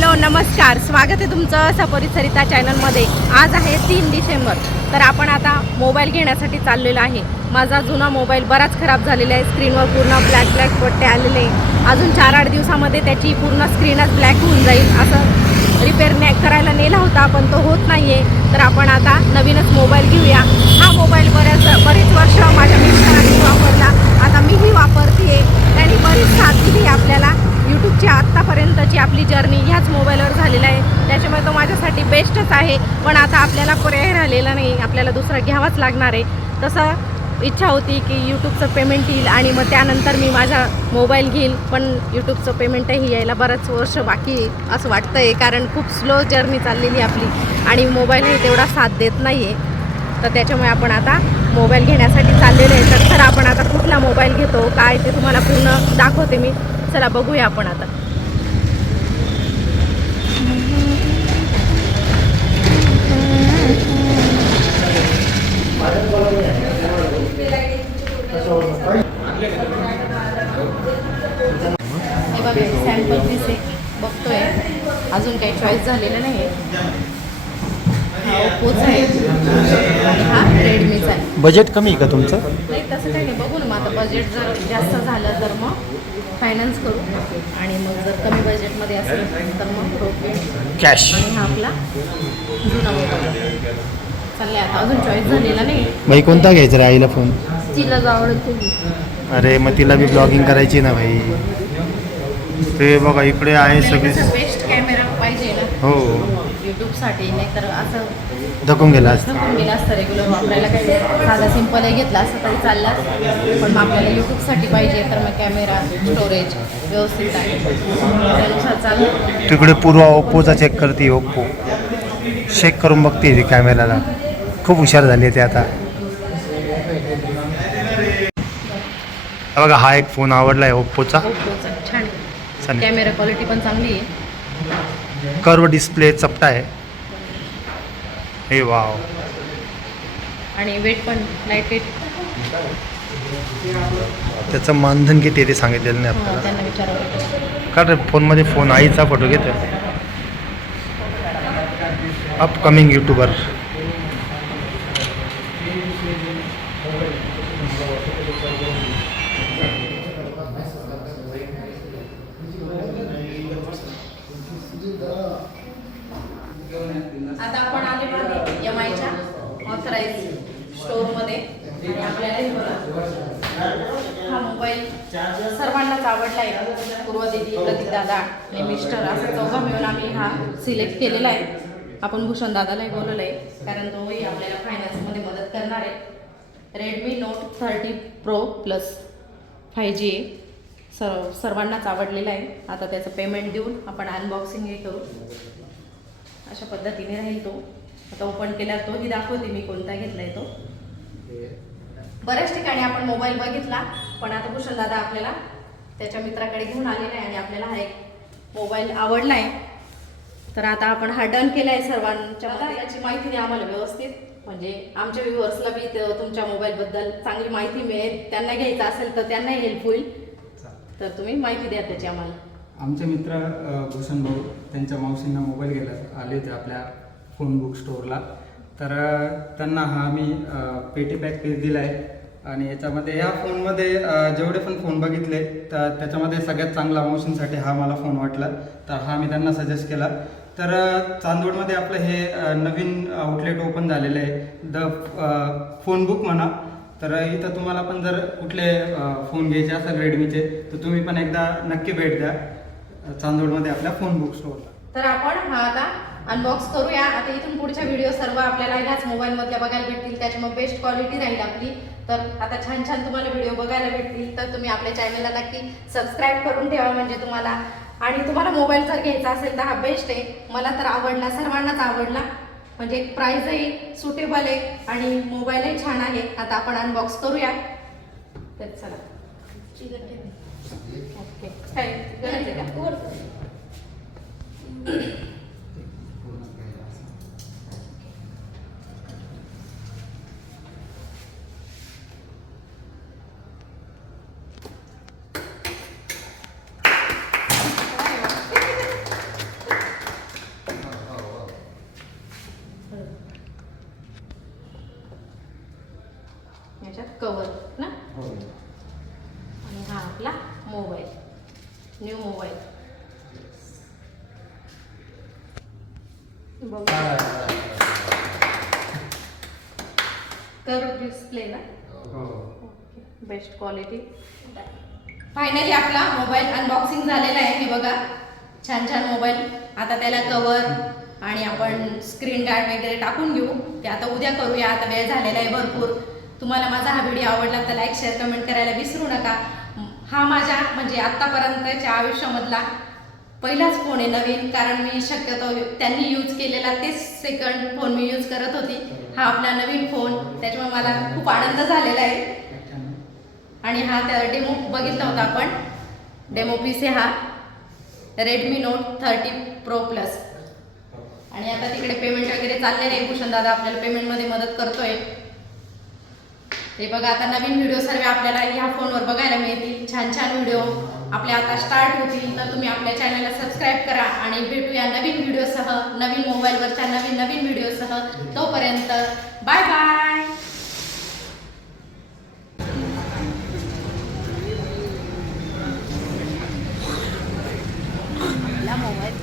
Hello नमस्कार. स्वागत आहे तुमचं सपरिसरिता चॅनलमध्ये. आज आहे तीन डिसेंबर. तर आपण आता मोबाईल घेण्यासाठी चाललेलो आहे. माझा जुना मोबाईल बराच खराब झालेला आहे. स्क्रीनवर पूर्ण ब्लॅक ब्लॅक पट्टे आलेले. आहे अजून चार आठ दिवसामध्ये त्याची पूर्ण स्क्रीनच ब्लॅक होऊन जाईल असं रिपेअर नॅ करायला नेला होता पण तो होत नाही आहे तर आपण आता नवीनच मोबाईल घेऊया. हा मोबाईल बऱ्याच बरेच वर्ष माझ्या मिस्टरांनी वापरला आता मीही वापरते त्यांनी बरीच साथ दिली आपल्याला यूट्यूबची आत्तापर्यंतची आपली जर्नी ह्याच मोबाईलवर झालेला आहे त्याच्यामुळे तो माझ्यासाठी बेस्टच आहे पण आता आपल्याला पर्याय राहिलेला नाही आपल्याला दुसरा घ्यावाच लागणार आहे. तसं इच्छा होती की यूट्यूबचं पेमेंट येईल आणि मग त्यानंतर मी माझा मोबाईल घेईल पण यूट्यूबचं पेमेंटही यायला बरंच वर्ष बाकी असं वाटतं आहे कारण खूप स्लो जर्नी चाललेली आहे आपली आणि मोबाईलही तेवढा साथ देत नाही आहे तर त्याच्यामुळे आपण आता मोबाईल घेण्यासाठी चाललेलो आहे. तर सर आपण आता कुठला मोबाईल घेतो काय ते तुम्हाला पूर्ण दाखवते मी. चला बघूया आपण आता. आहे. बजेट कमी आहे का तुमचं? नाही तसं काही नाही. बघू ना मग आता बजेट जर जास्त झालं तर मग फायनान्स करू. आणि मग जर कमी बजेटमध्ये असेल तर मग रोपे कॅश आणि हा आपला जुना मोबाईल. चाललाय आता. अजून चॉईस झालेला नाही. भाई कोणता घ्यायचा रे आईला फोन तिला आवडते अरे मग तिला बी ब्लॉगिंग करायची ना भाई ते बघा इकडे आहे सगळे बेस्ट कॅमेरा पाहिजे ना हो. यूट्यूबसाठी नाही तर असं धकून गेला असतं. पण गेला असतं रेग्युलर वापरायला. काही साधा सिम्पलही घेतला असतं तरी चालला असतं. पण आपल्याला यूट्यूबसाठी पाहिजे तर मग कॅमेरा स्टोरेज व्यवस्थित आहे. त्यानुसार चाललं तिकडे पूर्वा ओप्पोचा चेक करते ओप्पो चेक करून बघते ती कॅमेराला खूप हुशार झाली आहे ते आता. बघा हा एक फोन आवडला आहे ओप्पोचा ओप्पोचा छान. आहे कॅमेरा क्वालिटी पण चांगली आहे. कर्व डिस्प्ले चपटा आहे. हे वाव. आणि वेट पण लाइट वेट त्याचं मानधन किती आहे ते सांगितलेलं नाही आपल्याला. त्यांना विचारावं का रे फोनमध्ये फोन आईचा फोटो घेतो अपकमिंग यूट्यूबर आता आपण आले मागे एम आयच्या ऑथराईज स्टोअरमध्ये आणि आपल्याला हा मोबाईल सर्वांनाच आवडला आहे पूर्व दिदी प्रतीक दादा आणि मिस्टर असं चौघा मिळून आम्ही हा सिलेक्ट केलेला आहे. आपण भूषण दादालाही बोलवलं आहे कारण तोही आपल्याला फायनान्समध्ये मदत करणार आहे. Redmi Note thirty Pro Plus five G सर्व सर्वांनाच आवडलेला आहे. आता त्याचं पेमेंट देऊन आपण अनबॉक्सिंगही करू. अशा पद्धतीने राहील तो आता ओपन केल्यावर तोही दाखवते मी कोणता घेतलाय तो. बऱ्याच ठिकाणी आपण मोबाईल बघितला पण आता भूषण दादा आपल्याला त्याच्या मित्राकडे घेऊन आलेला आहे आणि आपल्याला हा एक मोबाईल आवडला आहे. तर आता आपण हा डन केला आहे सर्वांच्या. याची माहिती द्या आम्हाला व्यवस्थित. म्हणजे आमच्या व्ह्युअर्सला बी तुमच्या मोबाईलबद्दल चांगली माहिती मिळेल. त्यांना घ्यायचं असेल तर त्यांनाही हेल्प होईल तर तुम्ही माहिती द्या त्याची आम्हाला. आमचे मित्र भूषण भाऊ त्यांच्या मावशींना मोबाईल गेला आले होते आपल्या फोन बुक स्टोअरला तर त्यांना हा मी पेटी पॅक पीस दिला आहे आणि याच्यामध्ये या फोनमध्ये जेवढे पण फोन बघितले तर त्याच्यामध्ये सगळ्यात चांगला मावशींसाठी हा मला फोन वाटला. तर हा मी त्यांना सजेस्ट केला. तर चांदवडमध्ये आपलं हे नवीन आउटलेट ओपन झालेलं आहे. द फोन बुक म्हणा तर इथं तुम्हाला पण जर कुठले फोन घ्यायचे असेल रेडमीचे तर तुम्ही पण एकदा नक्की भेट द्या. चांदोडमध्ये आपल्या फोन बुक स्टोअरला तर आपण हा आता अनबॉक्स करूया. आता इथून पुढच्या व्हिडिओ सर्व आपल्याला ह्याच मोबाईल मधल्या बघायला भेटतील. त्याच्यामुळे बेस्ट क्वालिटी राहील आपली. तर आता छान छान तुम्हाला व्हिडिओ बघायला भेटतील. तर तुम्ही आपल्या चॅनलला नक्की सबस्क्राईब करून ठेवा म्हणजे तुम्हाला. आणि तुम्हाला मोबाईल जर घ्यायचा असेल तर हा बेस्ट आहे. मला तर आवडला सर्वांनाच आवडला. म्हणजे प्राईजही सुटेबल आहे आणि मोबाईलही छान आहे. आता आपण अनबॉक्स करूया. तर चला. ओके काय करायचं का? मोबाईल कर डिस्प्ले ना हो. बेस्ट क्वालिटी फायनली आपला मोबाईल अनबॉक्सिंग झालेला आहे. हे बघा. छान छान मोबाईल आता त्याला कवर आणि आपण स्क्रीन गार्ड वगैरे टाकून घेऊ. ते आता उद्या करूया. आता वेळ झालेला आहे भरपूर. तुम्हाला माझा हा व्हिडिओ आवडला तर लाईक शेअर कमेंट करायला विसरू नका. हा माझ्या म्हणजे आत्तापर्यंतच्या आयुष्यामधला पहिलाच फोन आहे नवीन कारण मी शक्यतो त्यांनी यूज केलेला तेच सेकंड फोन मी यूज करत होती. हा आपला नवीन फोन त्याच्यामुळे मला खूप आनंद झालेला आहे. आणि हा त्या डेमो बघितला होता आपण. डेमो पीस आहे हा. Redmi Note thirty Pro Plus आणि आता तिकडे पेमेंट वगैरे चाललेलं आहे. भूषण दादा आपल्याला पेमेंटमध्ये मदत करतोय. हे बघा आता नवीन व्हिडिओ सर्व आपल्याला ह्या फोनवर बघायला मिळतील. छान छान व्हिडिओ आपले आता स्टार्ट होतील तर तुम्ही आपल्या चॅनलला सबस्क्राईब करा आणि भेटूया नवीन व्हिडिओसह नवीन मोबाईलवरच्या नवीन नवीन व्हिडिओसह तोपर्यंत बाय बाय मोबाईल